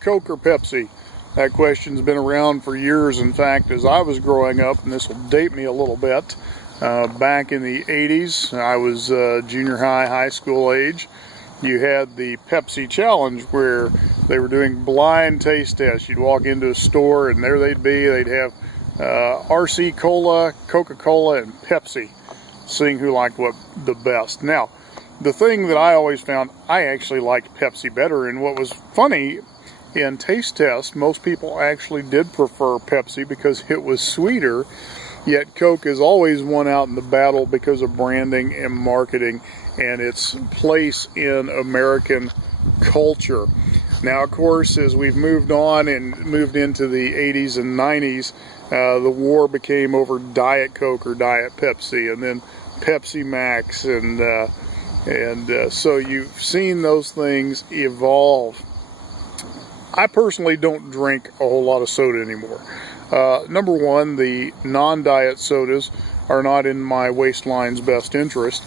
Coke or Pepsi? That question's been around for years. In fact, as I was growing up, and this will date me a little bit, back in the 80s, I was junior high school age, you had the Pepsi Challenge where they were doing blind taste tests. You'd walk into a store and there they'd be. They'd have RC Cola, Coca-Cola, and Pepsi, seeing who liked what the best. Now, the thing that I always found, I actually liked Pepsi better, and what was funny, in taste tests, most people actually did prefer Pepsi because it was sweeter, yet Coke has always won out in the battle because of branding and marketing and its place in American culture. Now, of course, as we've moved on and moved into the 80s and 90s, the war became over Diet Coke or Diet Pepsi, and then Pepsi Max, and so you've seen those things evolve. I personally don't drink a whole lot of soda anymore. Number one, the non-diet sodas are not in my waistline's best interest.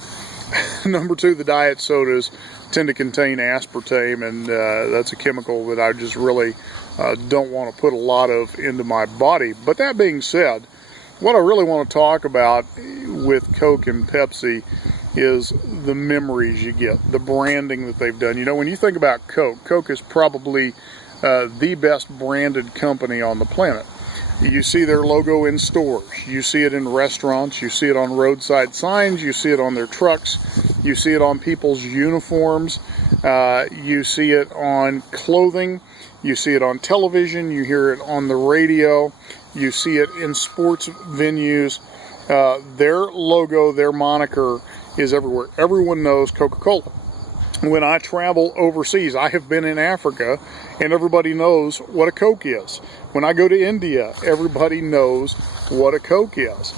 Number two, the diet sodas tend to contain aspartame, and that's a chemical that I just really don't want to put a lot of into my body. But that being said, what I really want to talk about with Coke and Pepsi is the memories you get, the branding that they've done. You know, when you think about Coke, Coke is probably the best branded company on the planet. You see their logo in stores, you see it in restaurants, you see it on roadside signs, you see it on their trucks, you see it on people's uniforms, you see it on clothing, you see it on television, you hear it on the radio, you see it in sports venues. Their logo, their moniker is everywhere. Everyone knows Coca-Cola. When I travel overseas, I have been in Africa, and everybody knows what a Coke is. When I go to India, everybody knows what a Coke is.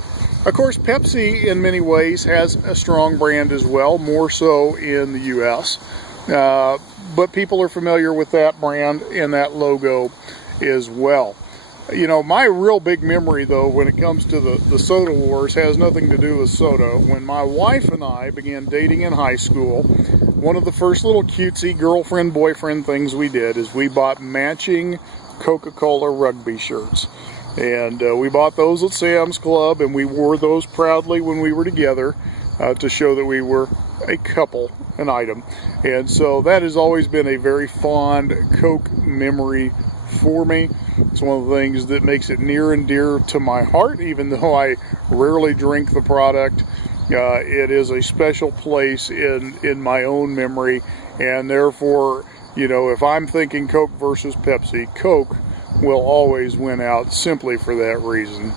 Of course, Pepsi in many ways has a strong brand as well, more so in the U.S. But people are familiar with that brand and that logo as well. You know, my real big memory, though, when it comes to the soda wars has nothing to do with soda. When my wife and I began dating in high school, one of the first little cutesy girlfriend-boyfriend things we did is we bought matching Coca-Cola rugby shirts. And we bought those at Sam's Club, and we wore those proudly when we were together to show that we were a couple, an item. And so that has always been a very fond Coke memory for me. It's one of the things that makes it near and dear to my heart, even though I rarely drink the product. It is a special place in my own memory, and therefore, you know, if I'm thinking Coke versus Pepsi, Coke will always win out simply for that reason.